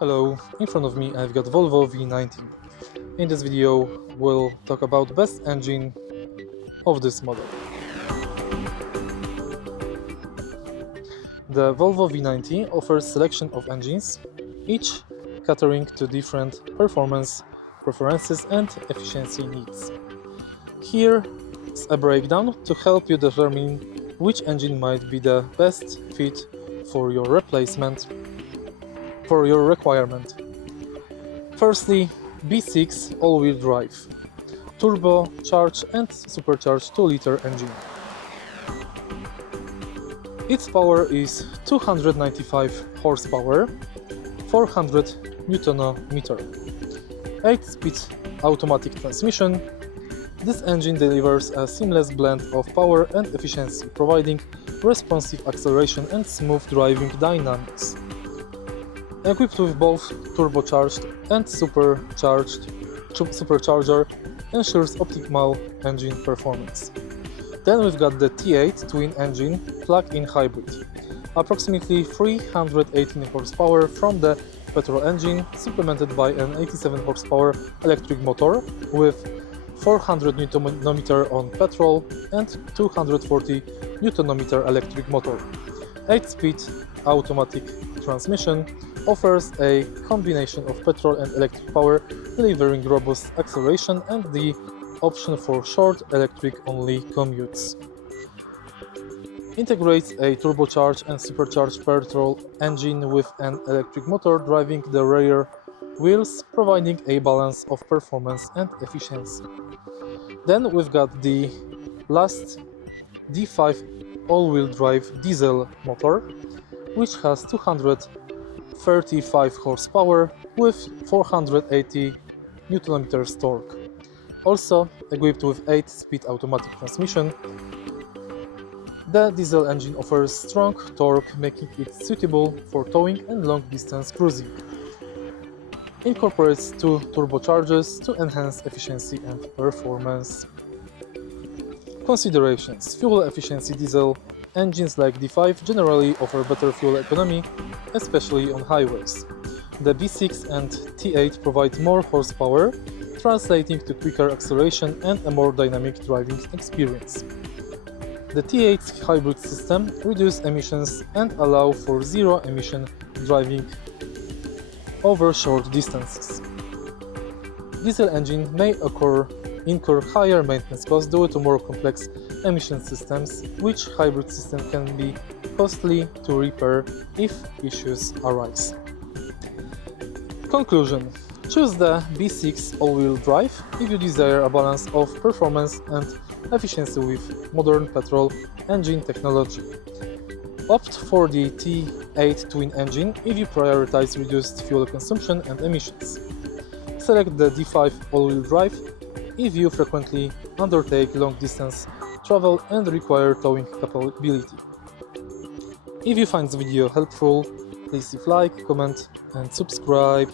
Hello, in front of me I've got Volvo V90. In this video we'll talk about best engine of this model. The Volvo V90 offers selection of engines, each catering to different performance preferences and efficiency needs. Here is a breakdown to help you determine which engine might be the best fit for your requirement. Firstly, B6 all-wheel drive, turbocharged and supercharged 2-liter engine. Its power is 295 horsepower, 400 Nm, 8-speed automatic transmission. This engine delivers a seamless blend of power and efficiency, providing responsive acceleration and smooth driving dynamics. Equipped with both turbocharged and supercharger, ensures optimal engine performance. Then we've got the T8 twin-engine plug-in hybrid, approximately 318 horsepower from the petrol engine, supplemented by an 87 horsepower electric motor with 400 Nm on petrol and 240 Nm electric motor. 8-speed automatic transmission offers a combination of petrol and electric power, delivering robust acceleration and the option for short electric-only commutes. Integrates a turbocharged and supercharged petrol engine with an electric motor driving the rear wheels, providing a balance of performance and efficiency. Then we've got the last D5 all-wheel drive diesel motor, which has 235 horsepower with 480 Nm torque. Also equipped with 8-speed automatic transmission, the diesel engine offers strong torque, making it suitable for towing and long-distance cruising. Incorporates 2 turbochargers to enhance efficiency and performance. Considerations: fuel efficiency. Diesel engines like D5 generally offer better fuel economy, especially on highways. The B6 and T8 provide more horsepower, translating to quicker acceleration and a more dynamic driving experience. The T8 hybrid system reduces emissions and allows for zero-emission driving over short distances. Diesel engine may incur higher maintenance costs due to more complex emission systems, which hybrid system can be costly to repair if issues arise. Conclusion: choose the B6 all-wheel drive if you desire a balance of performance and efficiency with modern petrol engine technology. Opt for the T8 twin engine if you prioritize reduced fuel consumption and emissions. Select the D5 all-wheel drive if you frequently undertake long-distance travel and require towing capability. If you find this video helpful, please leave a like, comment and subscribe.